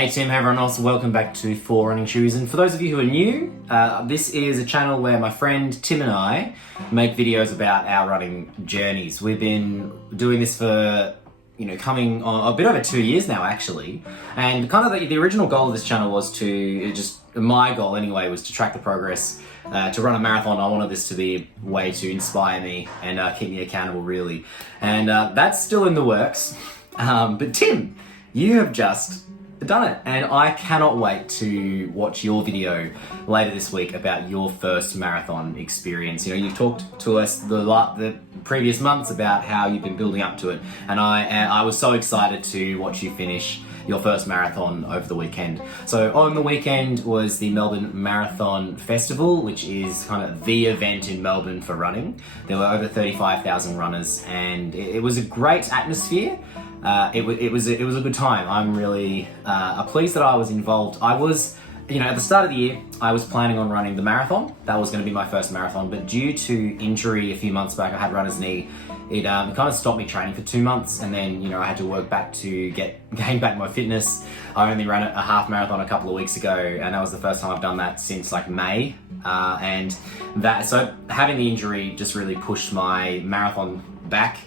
Hey Tim, hey everyone else, welcome back to 4 Running Shoes. And for those of you who are new, this is a channel where my friend Tim and I make videos about our running journeys. We've been doing this for, coming on a bit over 2 years now actually. And kind of the original goal of this channel was my goal anyway, was to track the progress, to run a marathon. I wanted this to be a way to inspire me and keep me accountable really. And that's still in the works. But Tim, you have just done it, and I cannot wait to watch your video later this week about your first marathon experience. You've talked to us the previous months about how you've been building up to it, and I was so excited to watch you finish your first marathon over the weekend. So on the weekend was the Melbourne Marathon Festival, which is kind of the event in Melbourne for running. There were over 35,000 runners, and it was a great atmosphere. It was a good time. I'm really pleased that I was involved. I was, at the start of the year, I was planning on running the marathon. That was going to be my first marathon, but due to injury a few months back, I had runner's knee. It kind of stopped me training for 2 months, and then I had to work back to gain back my fitness. I only ran a half marathon a couple of weeks ago, and that was the first time I've done that since like May. So having the injury just really pushed my marathon back.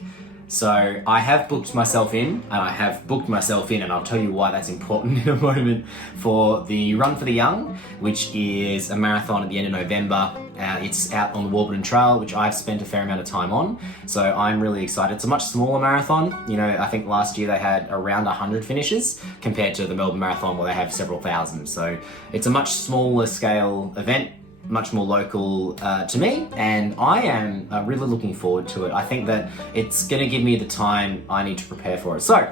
So I have booked myself in, and I'll tell you why that's important in a moment, for the Run for the Young, which is a marathon at the end of November. It's out on the Melbourne Trail, which I've spent a fair amount of time on. So I'm really excited. It's a much smaller marathon. I think last year they had around 100 finishes compared to the Melbourne Marathon where they have several thousand. So it's a much smaller scale event, much more local to me, and I am really looking forward to it. I think that it's going to give me the time I need to prepare for it. So,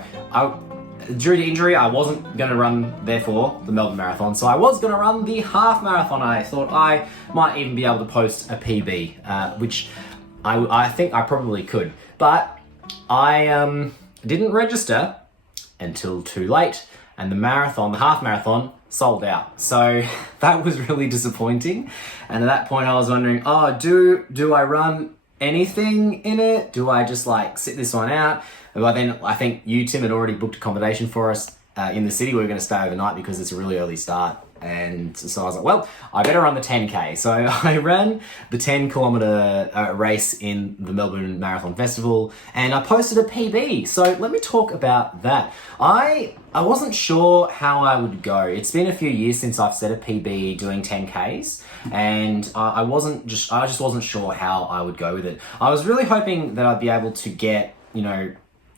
due to injury, I wasn't going to run, therefore, the Melbourne Marathon, so I was going to run the half marathon. I thought I might even be able to post a PB, which I think I probably could, but I didn't register until too late, and the half marathon, sold out. So that was really disappointing. And at that point I was wondering, do I run anything in it? Do I just sit this one out? But then I think you, Tim, had already booked accommodation for us in the city. We were going to stay overnight because it's a really early start. And so I was like, well, I better run the 10K. So I ran the 10-kilometer race in the Melbourne Marathon Festival, and I posted a PB. So let me talk about that. I wasn't sure how I would go. It's been a few years since I've set a PB doing 10Ks, and I just wasn't sure how I would go with it. I was really hoping that I'd be able to get,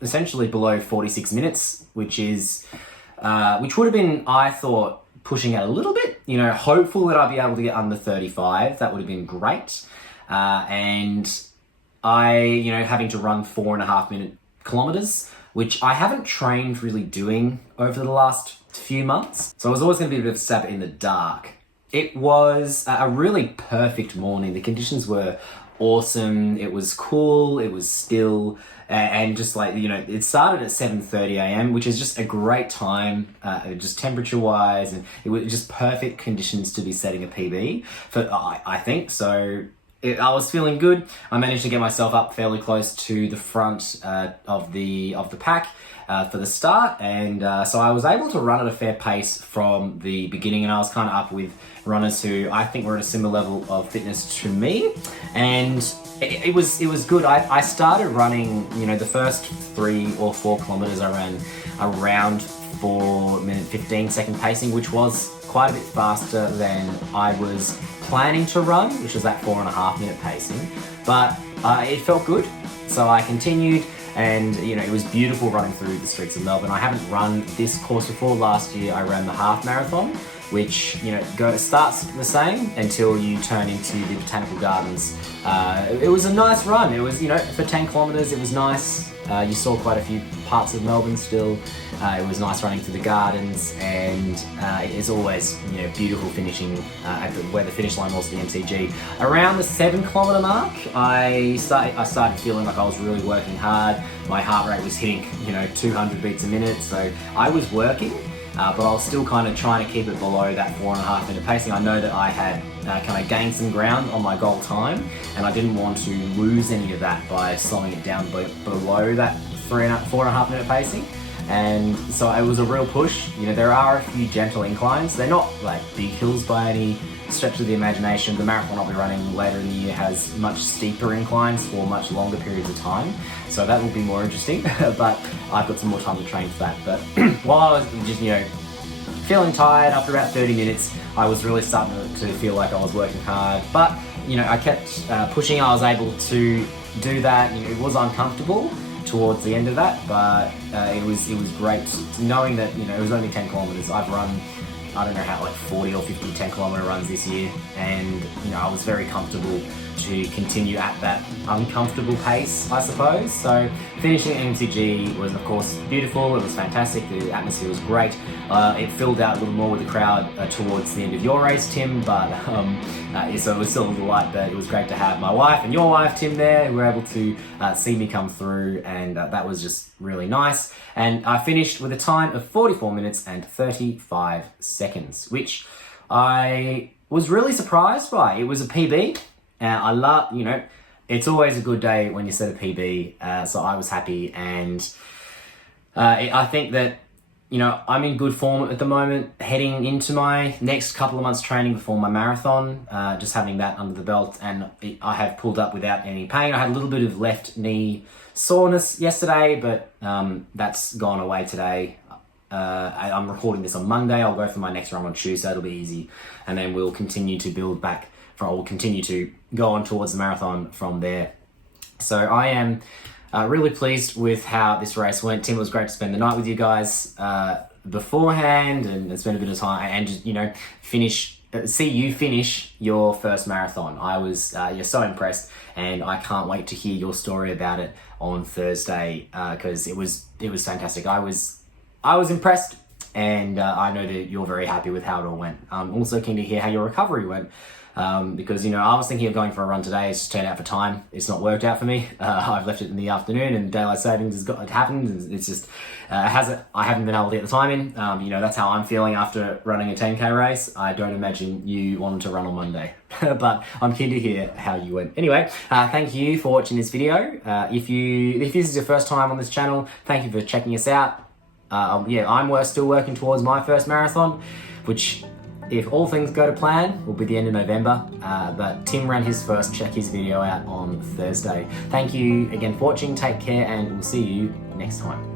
essentially below 46 minutes, which would have been, I thought, pushing it a little bit, hopeful that I'd be able to get under 35. That would have been great. And having to run 4.5 minute kilometers, which I haven't trained really doing over the last few months. So I was always going to be a bit of a stab in the dark. It was a really perfect morning. The conditions were awesome. It was cool. It was still, and just it started at 7:30 a.m., which is just a great time, just temperature wise, and it was just perfect conditions to be setting a PB for, I think. So I was feeling good. I managed to get myself up fairly close to the front of the pack for the start, and so I was able to run at a fair pace from the beginning, and I was kind of up with runners who I think were at a similar level of fitness to me, and it was good. I started running, the first 3 or 4 kilometers I ran around 4-minute 15-second pacing, which was quite a bit faster than I was planning to run, which was that 4.5-minute pacing, but it felt good. So I continued, and it was beautiful running through the streets of Melbourne. I haven't run this course before. Last year I ran the half marathon, which starts the same until you turn into the botanical gardens. It was a nice run. It was, for 10 kilometers, it was nice. You saw quite a few parts of Melbourne still. It was nice running through the gardens, and it's always, beautiful finishing where the finish line was, the MCG. Around the 7-kilometer mark, I started feeling like I was really working hard. My heart rate was hitting, 200 beats a minute, so I was working. But I was still kind of trying to keep it below that 4.5 minute pacing. I know that I had kind of gained some ground on my goal time, and I didn't want to lose any of that by slowing it down below that 4.5 minute pacing. And so it was a real push. You know, there are a few gentle inclines. They're not like big hills by any stretch of the imagination. The marathon I'll be running later in the year has much steeper inclines for much longer periods of time. So that will be more interesting, but I've got some more time to train for that. But while I was just, you know, feeling tired after about 30 minutes, I was really starting to feel like I was working hard. But, you know, I kept pushing. I was able to do that. You know, it was uncomfortable towards the end of that, but it was great knowing that, you know, it was only 10 kilometers. I've run, I don't know how, like 40 or 50 10-kilometer runs this year, and you know, I was very comfortable to continue at that uncomfortable pace, I suppose. So finishing MCG was of course beautiful. It was fantastic. The atmosphere was great. It filled out a little more with the crowd towards the end of your race, Tim, but so it was still a little light, but it was great to have my wife and your wife, Tim, there, who were able to see me come through, and that was just really nice. And I finished with a time of 44 minutes and 35 seconds, which I was really surprised by. It was a PB. I love, you know, it's always a good day when you set a PB, so I was happy, and I think that, you know, I'm in good form at the moment, heading into my next couple of months training before my marathon, just having that under the belt, and I have pulled up without any pain. I had a little bit of left knee soreness yesterday, but that's gone away today. I'm recording this on Monday. I'll go for my next run on Tuesday. It'll be easy, and then we'll continue to build back. We'll continue to go on towards the marathon from there. So I am really pleased with how this race went. Tim, it was great to spend the night with you guys beforehand and spend a bit of time and just, you know, see you finish your first marathon. You're so impressed, and I can't wait to hear your story about it on Thursday, because it was fantastic. I was impressed, and I know that you're very happy with how it all went. I'm also keen to hear how your recovery went. Because, you know, I was thinking of going for a run today. It's just turned out for time. It's not worked out for me. I've left it in the afternoon, and daylight savings has happened. And it's just, I haven't been able to get the time in. You know, that's how I'm feeling after running a 10K race. I don't imagine you wanted to run on Monday, but I'm keen to hear how you went. Anyway, thank you for watching this video. If this is your first time on this channel, thank you for checking us out. Yeah, I'm still working towards my first marathon, which, if all things go to plan, will be the end of November, but Tim ran his first. Check his video out on Thursday. Thank you again for watching, take care, and we'll see you next time.